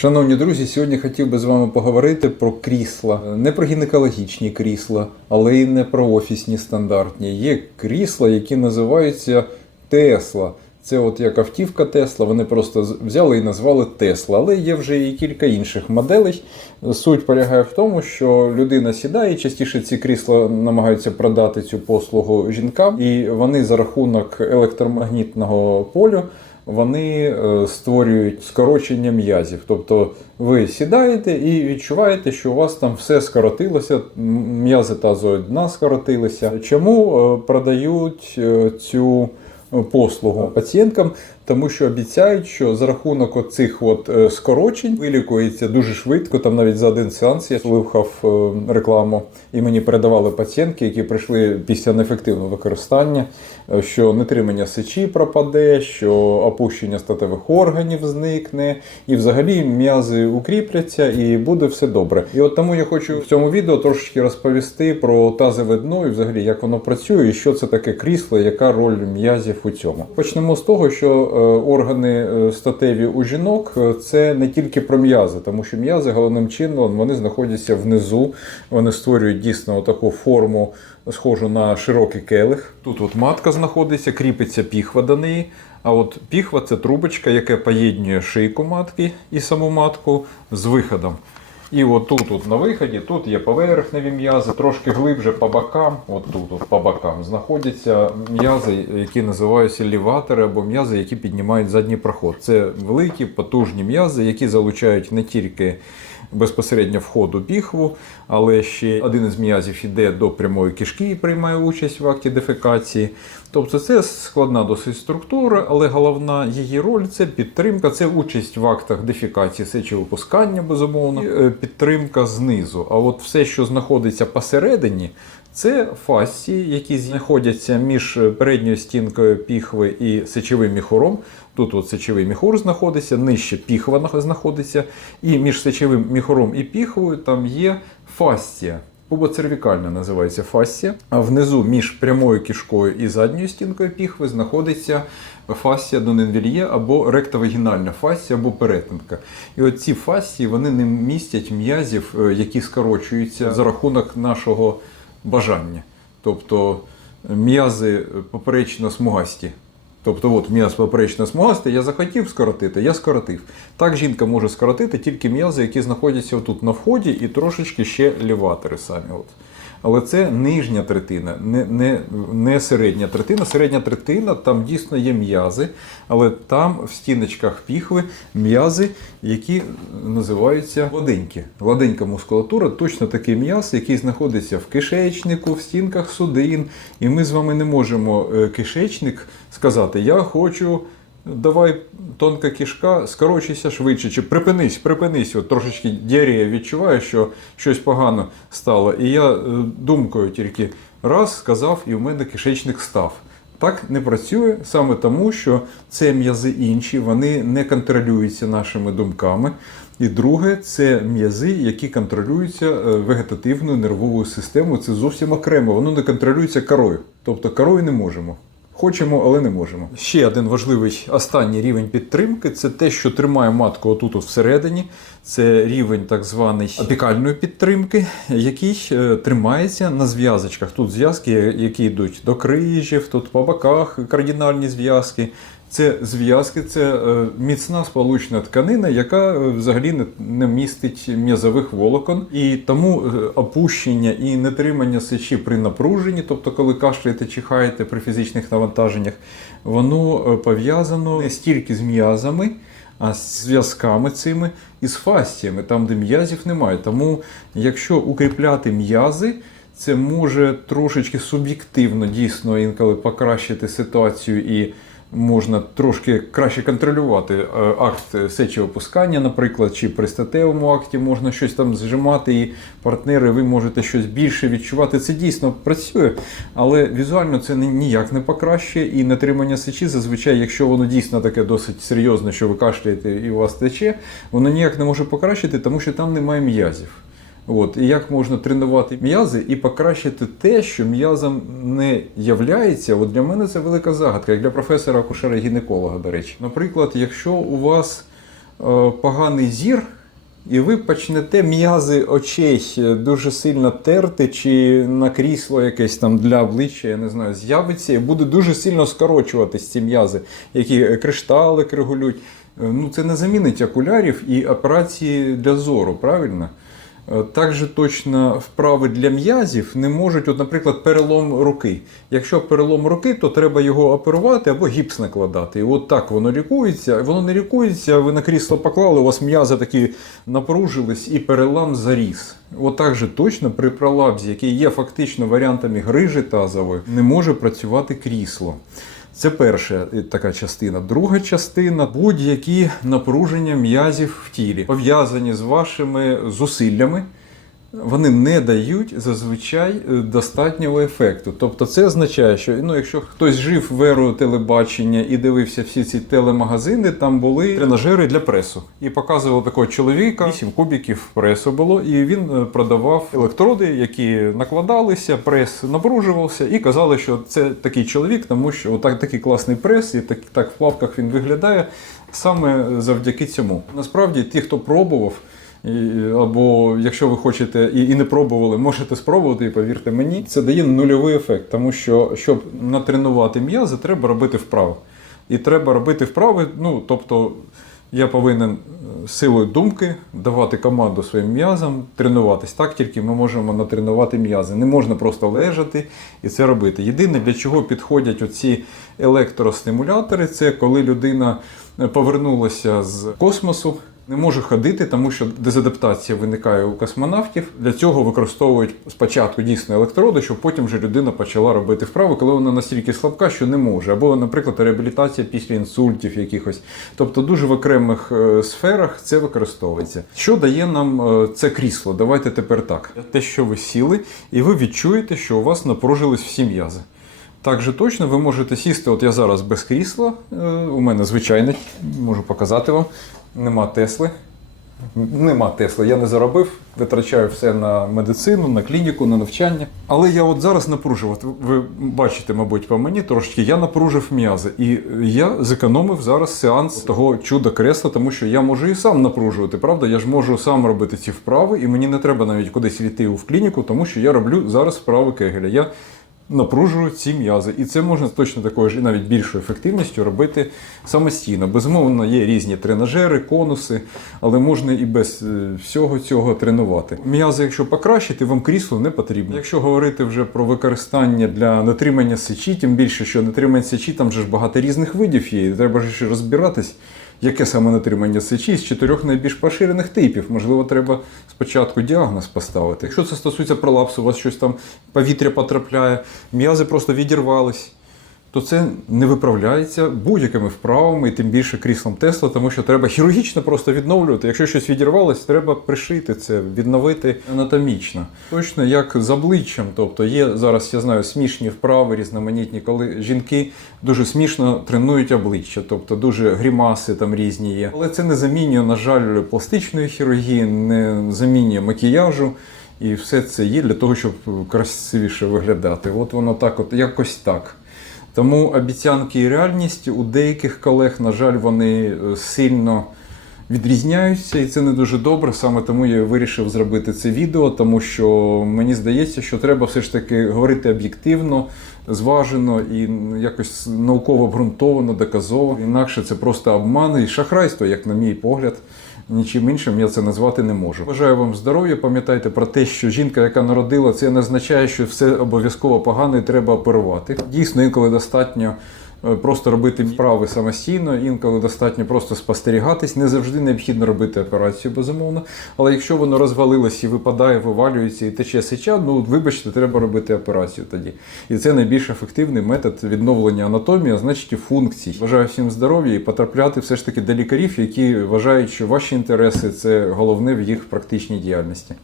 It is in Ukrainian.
Шановні друзі, сьогодні хотів би з вами поговорити про крісла. Не про гінекологічні крісла, але й не про офісні стандартні. Є крісла, які називаються Тесла. Це от як автівка Тесла, вони просто взяли і назвали Тесла. Але є вже і кілька інших моделей. Суть полягає в тому, що людина сідає, частіше ці крісла намагаються продати цю послугу жінкам, і вони за рахунок електромагнітного полю вони е, створюють скорочення м'язів. Тобто ви сідаєте і відчуваєте, що у вас там все скоротилося, м'язи тазового дна скоротилися. Чому е, продають е, цю послугу пацієнткам? Тому що обіцяють, що за рахунок оцих от е, скорочень вилікується дуже швидко. Там навіть за один сеанс я слухав е, рекламу, і мені передавали пацієнтки, які прийшли після неефективного використання, е, що нетримання сечі пропаде, що опущення статевих органів зникне, і взагалі м'язи укріпляться, і буде все добре. І от тому я хочу в цьому відео трошечки розповісти про тазове дно і взагалі як воно працює, і що це таке крісло, яка роль м'язів у цьому. Почнемо з того, що е, органи е, статеві у жінок е, це не тільки про м'язи, тому що м'язи головним чином вони знаходяться внизу, вони створюють дійсно таку форму, схожу на широкий келих. Тут от матка знаходиться, кріпиться піхва до неї. А от піхва це трубочка, яка поєднує шийку матки і саму матку з виходом. І отут от на виході, тут є поверхневі м'язи, трошки глибше по бокам, от тут от по бокам, знаходяться м'язи, які називаються ліватори або м'язи, які піднімають задній проход. Це великі потужні м'язи, які залучають не тільки безпосередньо входу піхву, але ще один із м'язів йде до прямої кишки і приймає участь в акті дефекації. Тобто це складна досить структура, але головна її роль це підтримка, це участь в актах дефікації сечовипускання, безумовно, і, е, підтримка знизу. А от все, що знаходиться посередині, це фасції, які знаходяться між передньою стінкою піхви і сечовим міхуром. Тут от сечовий міхур знаходиться, нижче піхва знаходиться, і між сечовим міхуром і піхвою там є фасція. Пубоцервікальна називається фасція, а внизу між прямою кишкою і задньою стінкою піхви знаходиться фасція доненвільє або ректовагінальна фасція або перетинка. І от ці фасції вони не містять м'язів, е, які скорочуються за рахунок нашого бажання. Тобто м'язи поперечно смугасті. Тобто, от м'яз поперечно смугасте, я захотів скоротити, я скоротив. Так жінка може скоротити тільки м'язи, які знаходяться тут на вході, і трошечки ще ліватори самі. От. Але це нижня третина, не, не, не середня третина. Середня третина там дійсно є м'язи, але там в стіночках піхви м'язи, які називаються гладенькі. Гладенька мускулатура точно такий м'яз, який знаходиться в кишечнику, в стінках судин. І ми з вами не можемо е, кишечник сказати, я хочу. Давай тонка кишка, скорочуйся швидше, чи припинись, припинись. От трошечки діарея відчуваю, що щось погано стало. І я е, думкою тільки раз сказав, і в мене кишечник став. Так не працює саме тому, що це м'язи інші, вони не контролюються нашими думками. І друге, це м'язи, які контролюються е, вегетативною нервовою системою. Це зовсім окремо, воно не контролюється корою. Тобто корою не можемо. Хочемо, але не можемо. Ще один важливий останній рівень підтримки це те, що тримає матку отут от всередині. Це рівень так званий апікальної підтримки, який е, тримається на зв'язочках. Тут зв'язки, які йдуть до крижів, тут по боках кардинальні зв'язки. Це зв'язки, це е, міцна сполучна тканина, яка е, взагалі не, містить м'язових волокон. І тому е, опущення і нетримання сечі при напруженні, тобто коли кашляєте, чихаєте при фізичних навантаженнях, воно пов'язано не стільки з м'язами, а з зв'язками цими і з фасціями, там, де м'язів немає. Тому, якщо укріпляти м'язи, це може трошечки суб'єктивно дійсно інколи покращити ситуацію і можна трошки краще контролювати е, акт сечовипускання, наприклад, чи при статевому акті можна щось там зжимати, і партнери, ви можете щось більше відчувати. Це дійсно працює, але візуально це ні- ніяк не покращує. І нетримання сечі зазвичай, якщо воно дійсно таке досить серйозне, що ви кашляєте і у вас тече, воно ніяк не може покращити, тому що там немає м'язів. От, і як можна тренувати м'язи і покращити те, що м'язом не являється, от для мене це велика загадка, як для професора акушера гінеколога, до речі. Наприклад, якщо у вас е, поганий зір, і ви почнете м'язи очей дуже сильно терти, чи на крісло якесь там для обличчя, я не знаю, з'явиться, і буде дуже сильно скорочуватись ці м'язи, які е, кришталик регулюють. Е, Ну, це не замінить окулярів і операції для зору, правильно? Е, Так же точно вправи для м'язів не можуть, от, наприклад, перелом руки. Якщо перелом руки, то треба його оперувати або гіпс накладати. І от так воно лікується. Воно не лікується, ви на крісло поклали, у вас м'язи такі напружились і перелам заріс. От так же точно при пролапсі, який є фактично варіантами грижі тазової, не може працювати крісло. Це перша е, така частина. Друга частина будь-які напруження м'язів в тілі, пов'язані з вашими зусиллями. Вони не дають зазвичай е, достатнього ефекту. Тобто це означає, що ну, якщо хтось жив в еру телебачення і дивився всі ці телемагазини, там були тренажери для пресу. І показували такого чоловіка, 8 кубіків пресу було, і він е, продавав електроди, які накладалися, прес напружувався, і казали, що це такий чоловік, тому що отак такий класний прес, і так, так в плавках він виглядає саме завдяки цьому. Насправді, ті, хто пробував. Або якщо ви хочете і, і не пробували, можете спробувати, і повірте мені, це дає нульовий ефект, тому що щоб натренувати м'язи, треба робити вправи. І треба робити вправи. Ну, тобто, я повинен е, силою думки давати команду своїм м'язам, тренуватись. Так тільки ми можемо натренувати м'язи. Не можна просто лежати і це робити. Єдине, для чого підходять оці електростимулятори, це коли людина е, повернулася з космосу. Не може ходити, тому що дезадаптація виникає у космонавтів. Для цього використовують спочатку дійсно електроди, щоб потім вже людина почала робити вправи, коли вона настільки слабка, що не може. Або, наприклад, реабілітація після інсультів якихось. Тобто дуже в окремих е, сферах це використовується. Що дає нам е, це крісло? Давайте тепер так. Те, що ви сіли, і ви відчуєте, що у вас напружились всі м'язи. Так же точно ви можете сісти. От я зараз без крісла. е, У мене звичайне, можу показати вам. Нема Тесли. Нема Тесли. Я не заробив, витрачаю все на медицину, на клініку, на навчання. Але я от зараз напружував. Ви бачите, мабуть, по мені трошки. Я напружив м'язи. І я зекономив зараз сеанс того чуда кресла, тому що я можу і сам напружувати. Правда, я ж можу сам робити ці вправи, і мені не треба навіть кудись йти в клініку, тому що я роблю зараз вправи Кегеля. Я напружую ці м'язи. І це можна точно такою ж і навіть більшою ефективністю робити самостійно. Безумовно, є різні тренажери, конуси, але можна і без е, всього цього тренувати. М'язи, якщо покращити, вам крісло не потрібно. Якщо говорити вже про використання для натримання сечі, тим більше, що натримання сечі там же ж багато різних видів є, і треба ж розбиратись. Яке саме натримання сечі з чотирьох найбільш поширених типів? Можливо, треба спочатку діагноз поставити. Якщо це стосується пролапсу, у вас щось там повітря потрапляє, м'язи просто відірвались, то це не виправляється будь-якими вправами, і тим більше кріслом Тесла, тому що треба хірургічно просто відновлювати. Якщо щось відірвалось, треба пришити це, відновити анатомічно. Точно як з обличчям. Тобто є зараз, я знаю, смішні вправи, різноманітні, коли жінки дуже смішно тренують обличчя, тобто дуже грімаси там різні є. Але це не замінює, на жаль, пластичної хірургії, не замінює макіяжу. І все це є для того, щоб красивіше виглядати. От воно так, от якось так. Тому обіцянки і реальність у деяких колег, на жаль, вони е, сильно відрізняються, і це не дуже добре. Саме тому я вирішив зробити це відео, тому що мені здається, що треба все ж таки говорити об'єктивно, зважено і якось науково обґрунтовано, доказово. Інакше це просто обман і шахрайство, як на мій погляд. Нічим іншим я це назвати не можу. Бажаю вам здоров'я. Пам'ятайте про те, що жінка, яка народила, це не означає, що все обов'язково погано і треба оперувати. Дійсно, інколи достатньо просто робити вправи самостійно, інколи достатньо просто спостерігатись. Не завжди необхідно робити операцію, безумовно. Але якщо воно розвалилось і випадає, вивалюється і тече сеча, ну вибачте, треба робити операцію тоді. І це найбільш ефективний метод відновлення анатомії, а значить і функцій. Бажаю всім здоров'я і потрапляти все ж таки до лікарів, які вважають, що ваші інтереси це головне в їх практичній діяльності.